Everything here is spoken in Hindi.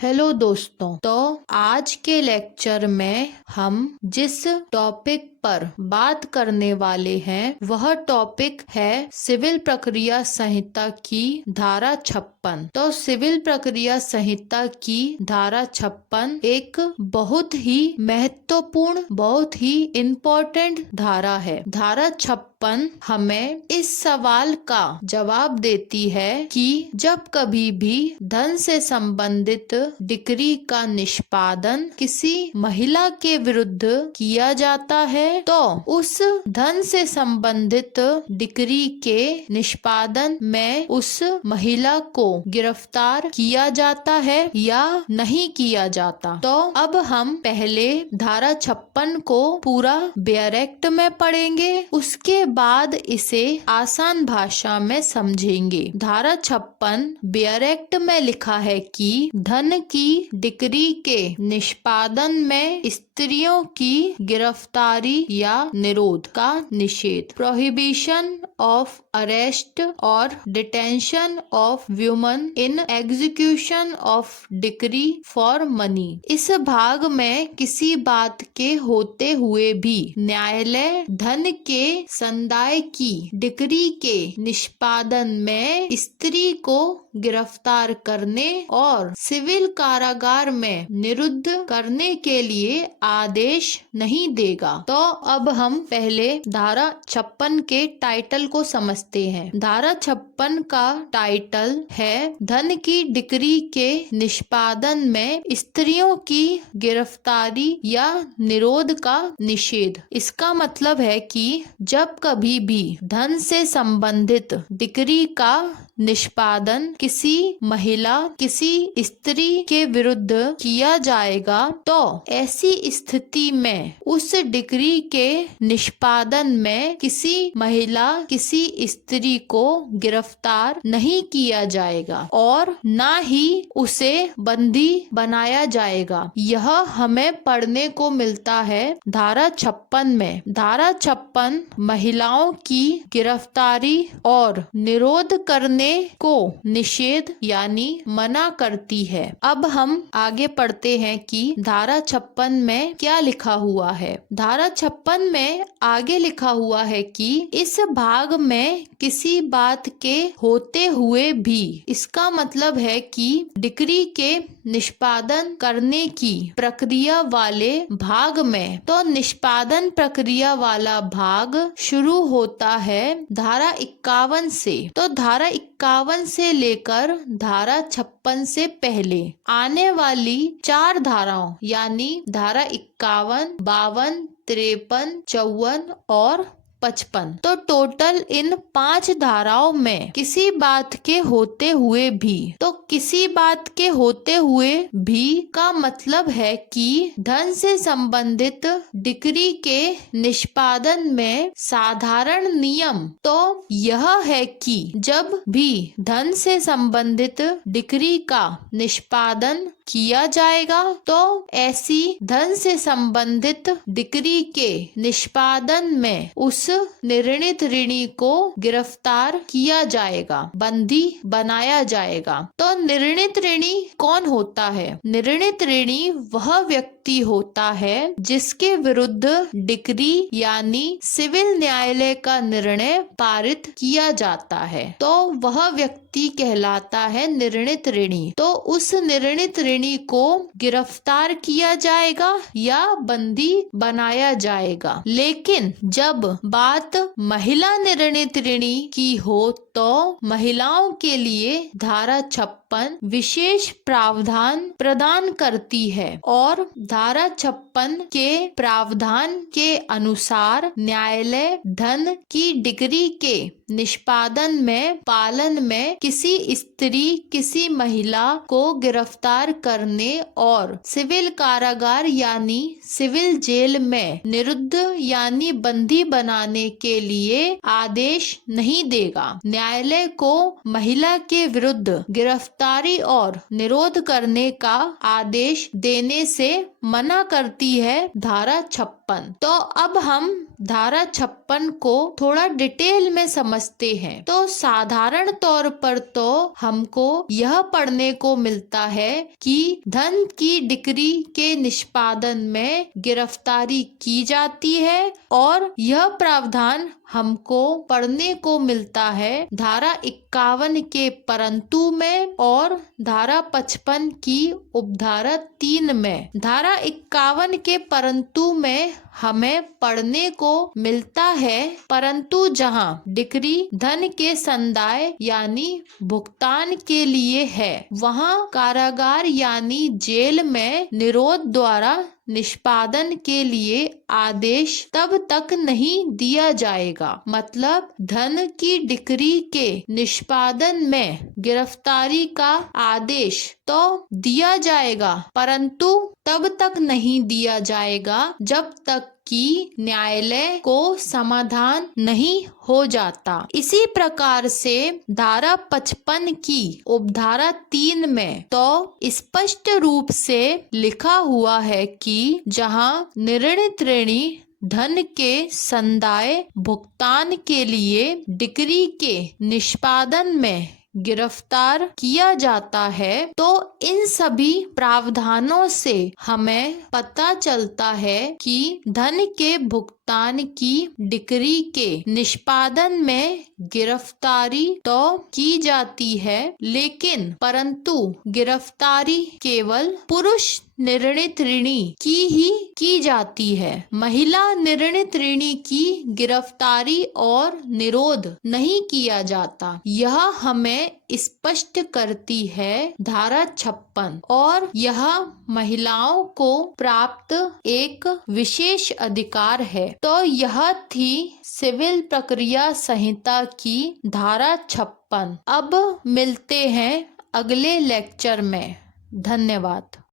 हेलो दोस्तों, तो आज के लेक्चर में हम जिस टॉपिक पर बात करने वाले हैं वह टॉपिक है सिविल प्रक्रिया संहिता की धारा 56। तो सिविल प्रक्रिया संहिता की धारा 56 एक बहुत ही महत्वपूर्ण, बहुत ही इम्पोर्टेंट धारा है। धारा 56 हमें इस सवाल का जवाब देती है कि जब कभी भी धन से संबंधित डिक्री का निष्पादन किसी महिला के विरुद्ध किया जाता है तो उस धन से संबंधित डिक्री के निष्पादन में उस महिला को गिरफ्तार किया जाता है या नहीं किया जाता। तो अब हम पहले धारा 56 को पूरा बैरेक्ट में पढ़ेंगे, उसके बाद इसे आसान भाषा में समझेंगे। धारा 56 बैरेक्ट में लिखा है कि धन की डिक्री के निष्पादन में स्त्रियों की गिरफ्तारी या निरोध का निषेध, प्रोहिबिशन ऑफ अरेस्ट और detention of woman in execution of decree for money. इस भाग में किसी बात के होते हुए भी न्यायालय धन के संदाय की डिक्री के निष्पादन में स्त्री को गिरफ्तार करने और सिविल कारागार में निरुद्ध करने के लिए आदेश नहीं देगा। तो अब हम पहले धारा 56 के टाइटल को समझते हैं। धारा 56 का टाइटल है धन की डिक्री के निष्पादन में स्त्रियों की गिरफ्तारी या निरोध का निषेध। इसका मतलब है कि जब कभी भी धन से संबंधित डिक्री का निष्पादन किसी महिला, किसी स्त्री के विरुद्ध किया जाएगा तो ऐसी स्थिति में उस डिक्री के निष्पादन में किसी महिला, किसी स्त्री को गिरफ्तार नहीं किया जाएगा और ना ही उसे बंदी बनाया जाएगा। यह हमें पढ़ने को मिलता है धारा 56 में। धारा 56 महिलाओं की गिरफ्तारी और निरोध करने को निषेध यानी मना करती है। अब हम आगे पढ़ते हैं कि धारा 56 में क्या लिखा हुआ है। धारा 56 में आगे लिखा हुआ है कि इस भाग में किसी बात के होते हुए भी, इसका मतलब है कि डिक्री के निष्पादन करने की प्रक्रिया वाले भाग में, तो निष्पादन प्रक्रिया वाला भाग शुरू होता है धारा 51 से। तो धारा 51 से लेकर धारा 56 से पहले आने वाली 4 धाराओं यानी धारा 51, 52, 53, 54 और 55, तो टोटल इन 5 धाराओं में किसी बात के होते हुए भी, तो किसी बात के होते हुए भी का मतलब है कि धन से संबंधित डिक्री के निष्पादन में साधारण नियम तो यह है कि जब भी धन से संबंधित डिक्री का निष्पादन किया जाएगा तो ऐसी धन से संबंधित डिक्री के निष्पादन में उस निर्णित ऋणी को गिरफ्तार किया जाएगा, बंदी बनाया जाएगा। तो निर्णित ऋणी कौन होता है? निर्णित ऋणी वह व्यक्ति होता है जिसके विरुद्ध डिक्री यानी सिविल न्यायालय का निर्णय पारित किया जाता है, तो वह व्यक्ति कहलाता है निर्णित ऋणी। तो उस निर्णित ऋणी को गिरफ्तार किया जाएगा या बंदी बनाया जाएगा। लेकिन जब बात महिला निर्णित ऋणी की हो तो महिलाओं के लिए धारा 56 विशेष प्रावधान प्रदान करती है और धारा 56 के प्रावधान के अनुसार न्यायालय धन की डिक्री के निष्पादन में पालन में किसी स्त्री, किसी महिला को गिरफ्तार करने और सिविल कारागार यानी सिविल जेल में निरुद्ध यानी बंदी बनाने के लिए आदेश नहीं देगा। न्यायालय को महिला के विरुद्ध गिरफ्तारी और निरोध करने का आदेश देने से मना करती है धारा 56। 56। तो अब हम धारा 56 को थोड़ा डिटेल में समझते हैं। तो साधारण तौर पर तो हमको यह पढ़ने को मिलता है कि धन की डिक्री के निष्पादन में गिरफ्तारी की जाती है, और यह प्रावधान हमको पढ़ने को मिलता है धारा 51 के परंतु में और धारा 55 की उपधारा 3 में। धारा 51 के परंतु में हमें पढ़ने को मिलता है, परंतु जहाँ डिक्री धन के संदाय यानी भुगतान के लिए है, वहाँ कारागार यानी जेल में निरोध द्वारा निष्पादन के लिए आदेश तब तक नहीं दिया जाएगा। मतलब धन की डिक्री के निष्पादन में गिरफ्तारी का आदेश तो दिया जाएगा, परंतु तब तक नहीं दिया जाएगा जब तक कि न्यायालय को समाधान नहीं हो जाता। इसी प्रकार से धारा 55 की उपधारा 3 में तो स्पष्ट रूप से लिखा हुआ है कि जहां निर्णित ऋणी धन के संदाय भुगतान के लिए डिक्री के निष्पादन में गिरफ्तार किया जाता है, तो इन सभी प्रावधानों से हमें पता चलता है कि धन के भुगतान की डिक्री के निष्पादन में गिरफ्तारी तो की जाती है, लेकिन परंतु गिरफ्तारी केवल पुरुष निर्णित ऋणी की ही की जाती है। महिला निर्णित ऋणी की गिरफ्तारी और निरोध नहीं किया जाता। यह हमें स्पष्ट करती है धारा 56, और यह महिलाओं को प्राप्त एक विशेष अधिकार है। तो यह थी सिविल प्रक्रिया संहिता की धारा 56। अब मिलते हैं अगले लेक्चर में। धन्यवाद।